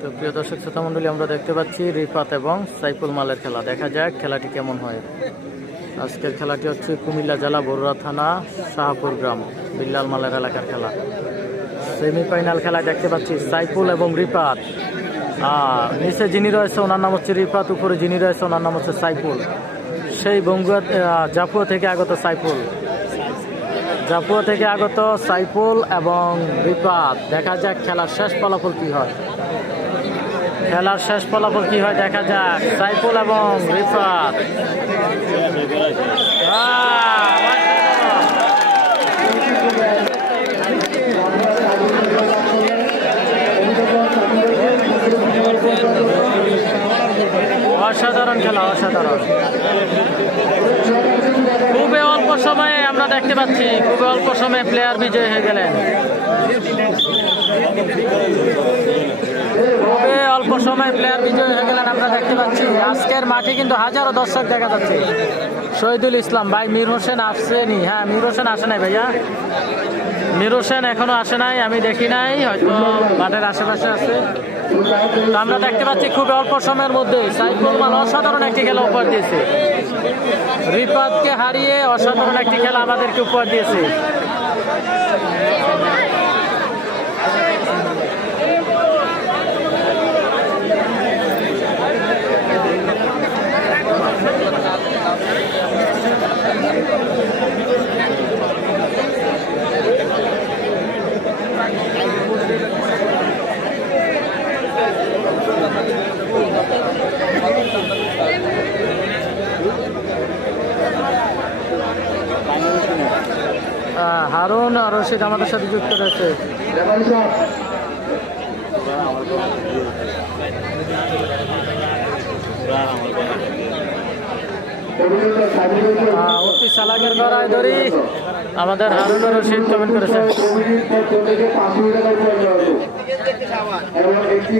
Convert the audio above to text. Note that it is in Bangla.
তো প্রিয় দর্শক শ্রোতা মণ্ডলী আমরা দেখতে পাচ্ছি রিফাত এবং সাইফুল মালের খেলা। দেখা যাক খেলাটি কেমন হয়। আজকের খেলাটি হচ্ছে কুমিল্লা জেলা বরুড়া থানা, শাহপুর গ্রাম, বিল্লাল মালের এলাকার খেলা। সেমিফাইনাল খেলায় দেখতে পাচ্ছি সাইফুল এবং রিফাত। আর নিচে যিনি রয়েছে, ওনার নাম হচ্ছে রিফাত, উপরে যিনি রয়েছে, ওনার নাম হচ্ছে সাইফুল। সেই বঙ্গুয়া জাফুয়া থেকে আগত সাইফুল। জাফুয়া থেকে আগত সাইফুল এবং রিফাত। দেখা যাক খেলার শেষ ফলাফল কি হয়। খেলার শেষ ফলাফল কি হয় দেখা যাক। সাইফুল এবং রিফাত। অসাধারণ খেলা, অসাধারণ। খুবই অল্প সময়ে আমরা দেখতে পাচ্ছি, খুবই অল্প সময়ে প্লেয়ার বিজয় হয়ে গেলেন। অল্প প্লেয়ার বিজয় হয়ে গেলেন আমরা দেখতে পাচ্ছি। আজকের মাঠে কিন্তু হাজারো দর্শক দেখা যাচ্ছে। শহীদুল ইসলাম, ভাই, মীর হোসেন আসছেনি হ্যাঁ মীর হোসেন আসে নাই ভাইয়া। মীর হোসেন এখনও আসে নাই, আমি দেখি নাই, হয়তো মাঠের আশেপাশে আছে। আমরা দেখতে পাচ্ছি খুব অল্প সময়ের মধ্যে সাইফুল মাল অসাধারণ একটি খেলা উপহার দিয়েছে। রিপাতকে হারিয়ে অসাধারণ একটি খেলা আমাদেরকে উপহার দিয়েছে। হারুন আর রশিদ আমাদের সাথে যুক্ত রয়েছে। আমাদের হারুন আর রশিদ কমেন্ট করেছে। একটি